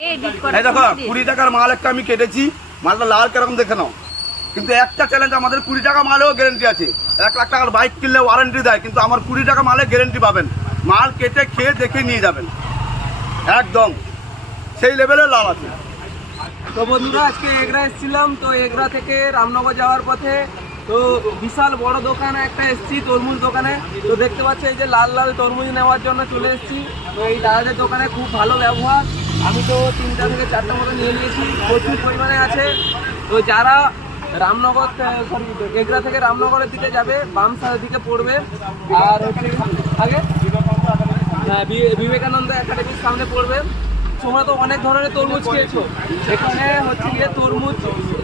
এই দেখো 20 টাকার মাল একটা আমি কেটেছি, মালটা লাল কিরকম দেখে নাও। কিন্তু একটা চ্যালেঞ্জ, আমাদের 20 টাকা মালেও গ্যারেন্টি আছে। 1 লাখ টাকার বাইক কিনলে ওয়ারেন্টি দেয়, কিন্তু আমার 20 টাকা মালে গ্যারেন্টি পাবেন। মাল কেটে খেয়ে দেখে নিয়ে যাবেন, একদম সেই লেভেলের লাল আছে। তো বন্ধুরা, আজকে এগরা এসেছিলাম। তো এগরা থেকে রামনগর যাওয়ার পথে তো বিশাল বড় দোকানে একটা এসেছি, তরমুজ দোকানে। তো দেখতে পাচ্ছি এই যে লাল লাল তরমুজ নেওয়ার জন্য চলে এসেছি। তো এই দাদাদের দোকানে খুব ভালো ব্যবহার। আমি তো 3টা থেকে 4টা মতো নিয়ে নিয়েছি, প্রচুর পরিমাণে আছে। তো যারা রামনগর এগরা থেকে রামনগরের দিকে যাবে, বাম সাইডের দিকে পড়বে। আর হচ্ছে আগে বিবেকানন্দ একাডেমির সামনে পড়বে। তোমরা তো অনেক ধরনের তরমুজ খেয়েছো। এখানে হচ্ছে গিয়ে তরমুজ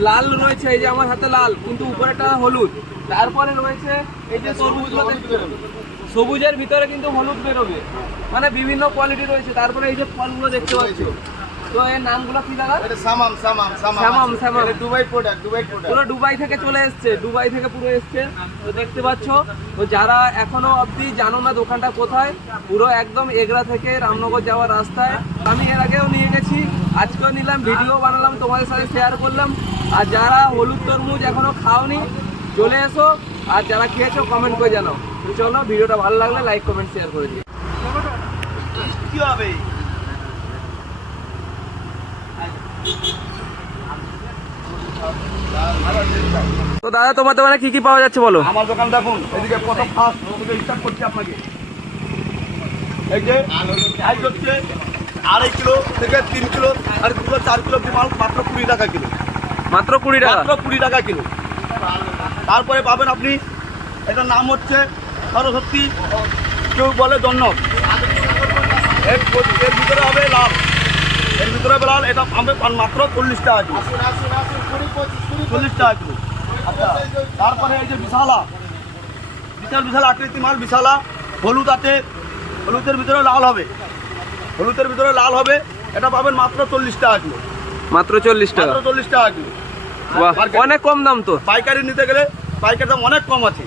লাল রয়েছে, এই যে আমার হাতে লাল, কিন্তু উপরেটা হলুদ। তারপরে রয়েছে এই যে তরমুজগুলো সবুজের ভিতরে কিন্তু হলুদ বেরোবে, মানে বিভিন্ন কোয়ালিটি রয়েছে। তারপরে এই যে ফলগুলো দেখতে পাচ্ছ, তো এর নামগুলো কি দাদা? স্যামাম দুবাই প্রোডাক্ট, পুরো দুবাই থেকে চলে এসছে, দুবাই থেকে পুরো এসছে। তো দেখতে পাচ্ছ। তো যারা এখনো অবধি জানো না দোকানটা কোথায়, পুরো একদম এগরা থেকে রামনগর যাওয়ার রাস্তায়। আমি এর আগেও নিয়ে গেছি, আজকেও নিলাম, ভিডিও বানালাম, তোমাদের সাথে শেয়ার করলাম। আর যারা হলুদ তরমুজ এখনো খাওনি, চলে এসো। আর যারা খেয়েছো কমেন্ট করে জানাও। তো চলো, ভিডিওটা ভালো লাগলে লাইক কমেন্ট শেয়ার করে দিও। কি হবে? তো দাদা, তোমার দোকানে কি কি পাওয়া যাচ্ছে বলো? আমার দোকান দেখুন, এদিকে কত ফাস্ট হিসাব করছি আপনাকে। এই যে সাইজ হচ্ছে 2.5 কিলো থেকে 3 কিলো, 3.5 কিলো 4 কিলো মাল মাত্র 20 টাকা কিলো। মাত্র 20 টাকা? মাত্র 20 টাকা কিলো। তারপরে পাবেন আপনি, এটার নাম হচ্ছে সরস্বতী, কেউ বলে জন্নব। এর ভিতরে হবে লাল, এর ভিতরে হবে লাল। এটা পাবে মাত্র 40 টাকা কিলো, 40 টাকা কিলো। আচ্ছা, তারপরে এই যে বিশাল আকৃতি মাল, বিশালা হলুদ আছে, হলুদের ভিতরে লাল হবে, হলুদের ভিতরে লাল হবে। এটা পাবেন মাত্র 40 টাকা কিলো। মাত্র 40 টাকা? মাত্র 40 টাকা কিলো। অনেক কম দাম তো। পাইকারি নিতে গেলে পাইকারি দাম অনেক কম আছে।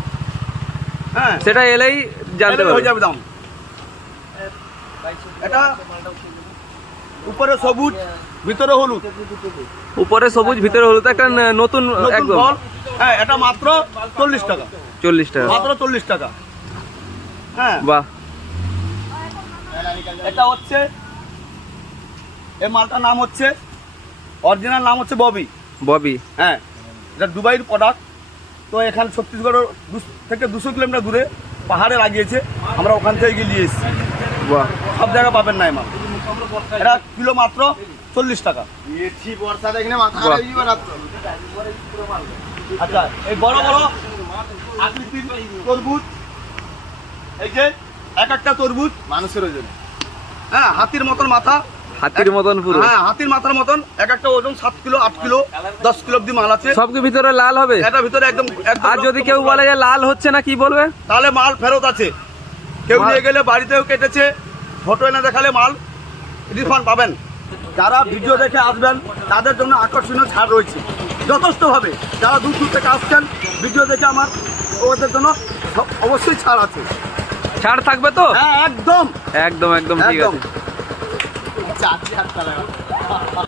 হ্যাঁ, সেটা এলেই জানতে পারবে, হয়ে যাবে দাম। এটা উপরে সবুজ, ভিতরে হলুদ। উপরে সবুজ, ভিতরে হলুদ, একটা নতুন একদম ফল। হ্যাঁ, এটা মাত্র 40 টাকা। 40 টাকা? মাত্র 40 টাকা। হ্যাঁ, বাহ। এটা হচ্ছে, এই মালটার নাম হচ্ছে, অরিজিনাল নাম হচ্ছে ববি। ববি? হ্যাঁ, এটা দুবাইয়ের প্রোডাক্ট। তো এখানে ছত্তিশগড়ের থেকে 200 কিলোমিটার দূরে পাহাড়ে লাগিয়েছে, আমরা ওখান থেকে গিয়ে নিয়ে এসেছি। বাহ। সব জায়গায় পাবেন না এই মাল। এটা কিলো মাত্র 40 টাকা। আচ্ছা, এই বড় বড় আকৃতির তরমুজ, এই যে এক একটা তরমুজ মানুষের ওজন। হ্যাঁ, হাতির মতন মাথা, হাতির মতন পুরো? হ্যাঁ, হাতির মাথার মতন। এক একটা ওজন 7 কিলো, 8 কিলো, 10 কিলো অব্দি মাল আছে। সব কি ভিতরে লাল হবে? এটা ভিতরে একদম। আর যদি কেউ বলে যে লাল হচ্ছে না, কি বলবে? তাহলে মাল ফেরত আছে। কেউ নিয়ে গেলে, বাড়িতেও কেটেছে, ফটো এনে দেখালে মাল রিফান্ড পাবেন। যারা ভিডিও দেখে আসবেন তাদের জন্য আকর্ষণীয় ছাড় রয়েছে যথেষ্টভাবে। যারা দূর দূর থেকে আসছেন ভিডিও দেখে আমার, ওদের জন্য অবশ্যই ছাড় আছে। ছাড় থাকবে তো? হ্যাঁ, একদম একদম একদম ঠিক আছে।